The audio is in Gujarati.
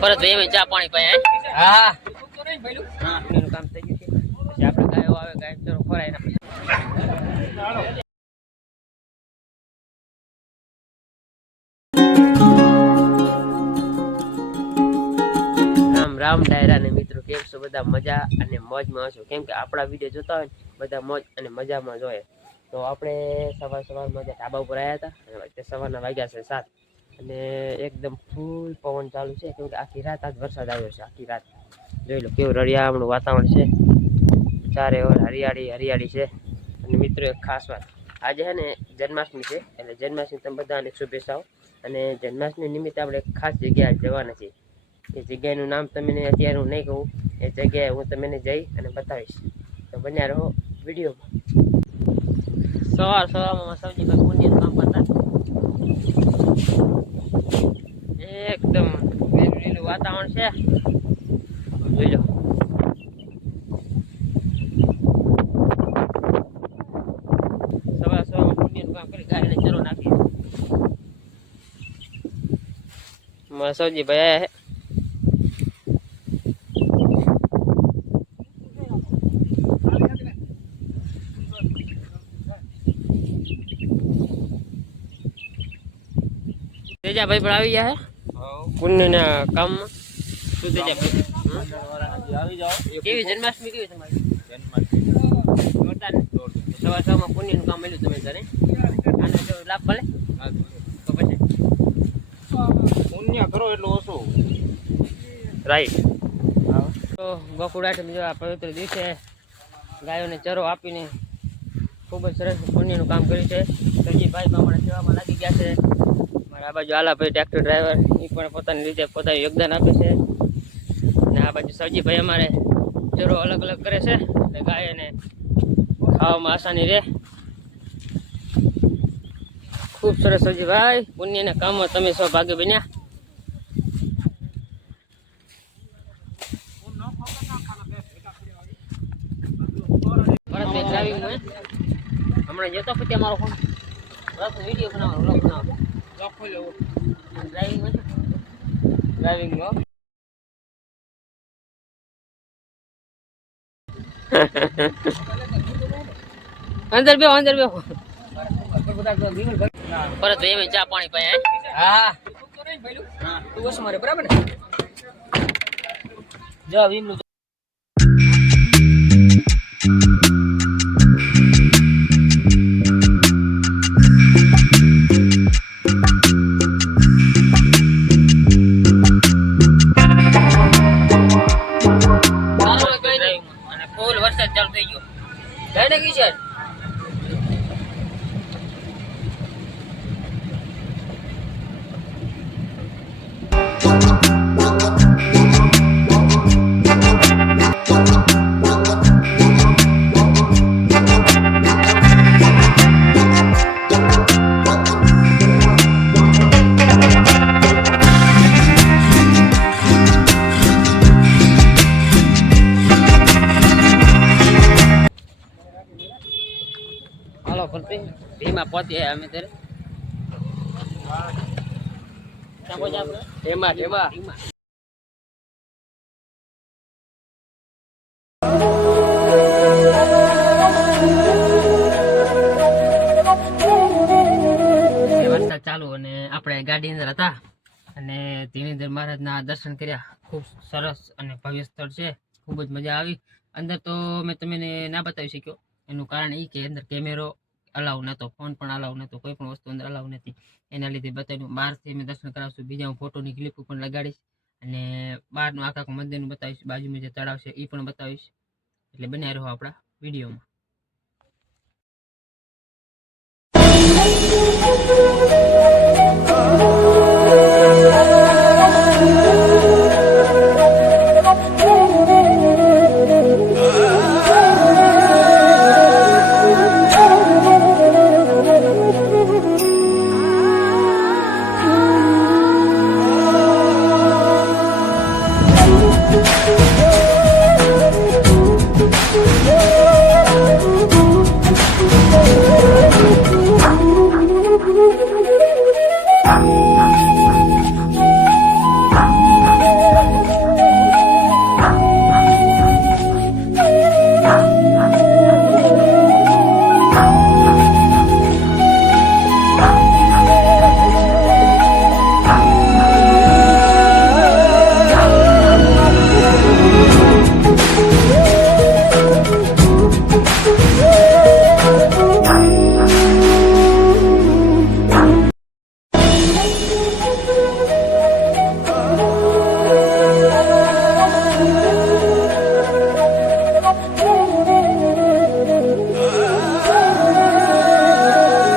પરત ભાઈ ચા પાણી પાય હા? એનું કામ થઈ ગયું છે પછી આપણે ગાયો આવે ગાય ચરો ખોરાય રામ રામ ડાયરા ને મિત્રો કેમ છો? બધા મજા અને મોજમાં હશો? કેમ કે આપણા વીડિયો જોતા હોય ને બધા મોજ અને મજામાં જોઈએ તો આપણે સવાર સવારમાં જે ઢાબા ઉપર આવ્યા હતા અને સવારના વાગ્યા છે સાત. અને એકદમ ફૂલ પવન ચાલુ છે, કેમ કે આખી રાત આજ વરસાદ આવ્યો છે, આખી રાત. જોઈ લો કેવું રળિયામણું વાતાવરણ છે. ચારે ઓર હરિયાળી હરિયાળી છે. અને મિત્રો, એક ખાસ વાત. આજે છે ને જન્માષ્ટમી છે, એટલે જન્માષ્ટમી તમે બધાને શુભેચ્છાઓ. અને જન્માષ્ટમી નિમિત્તે આપણે એક ખાસ જગ્યાએ જવાના છીએ. એ જગ્યાનું નામ તમને અત્યારે હું નહીં કહું. એ જગ્યાએ હું તમને જઈ અને બતાવીશ. તો બન્યા રહો વિડીયોમાં. સવાર સવારમાં સૌથી કામ વાતાવરણ છે. જોઈ લો. સવાર સવારમાં પુણ્યનું કરી ગાડીને ચરો નાખી. મારા સૌજી ભાઈ હે. પણ આવી ગયા હે. પુણ્યના કામમાં? શું હમ? આવી જાઓ કેવી જન્માષ્ટમી કેવી તમારી? ને? સવાર સવારમાં પુણ્યનું કામ મળ્યું તમે ઘરે? આનો લાભ મળે? તો પછી? પુણ્ય કરો એટલું ઓછું. રાઈટ. તો ગોકુડાટ જો આ પવિત્ર દિવસે ગાયોને ચરો આપીને ખૂબ જ સરસ પુણ્યનું કામ કર્યું છે. સજીભાઈ અમારા સેવામાં લાગી ગયા છે. આ બાજુ આલાભાઈ ટ્રેક્ટર ડ્રાઈવર એ પણ પોતાની રીતે પોતાનું યોગદાન આપે છે. અને આ બાજુ સવજીભાઈ અમારે ચરો અલગ અલગ કરે છે એટલે ગાયોને ખાવામાં આસાની રહે. ખૂબ સરસ સવજીભાઈ પુણ્યના કામમાં તમે સૌભાગ્ય બન્યા. હમણાં જતો પછી અમારો ફોન ભરત વીડિયો બનાવો બનાવવાનો. ડ્રાઇવિંગ અંદર બે અંદર બે ભરતભાઈ એમ ચા પાણી પાય હા? તું બસ મારે બરાબર ને? જો વિમલું થઈ ગયો. ડાયરેક્ટ કિશન હાલો ભરતી ભીમા પહોંચી અમે ત્યારે. એમાં એમાં. વરસાદ ચાલુ અને આપણે ગાડી અંદર હતા. અને ધીણીધર મહારાજના દર્શન કર્યા. ખૂબ સરસ અને ભવ્ય સ્થળ છે. ખૂબ જ મજા આવી. અંદર તો મેં તમને ના બતાવી શક્યો. એનું કારણ એ કે અંદર કેમેરો અલાઉ નહોતો ફોન પણ અલાઉ નહોતો કોઈ પણ વસ્તુ અંદર અલાઉ નથી. એના લીધે બતાવ્યું બહારથી અમે દર્શન કરાવશું. બીજા હું ફોટોની ક્લિપ પણ લગાડીશ અને બહારનું આખા આખું મંદિરનું બતાવીશ, બાજુમાં જે તળાવ છે એ પણ બતાવીશ. એટલે બન્યા રહો આપણા વિડીયોમાં. now.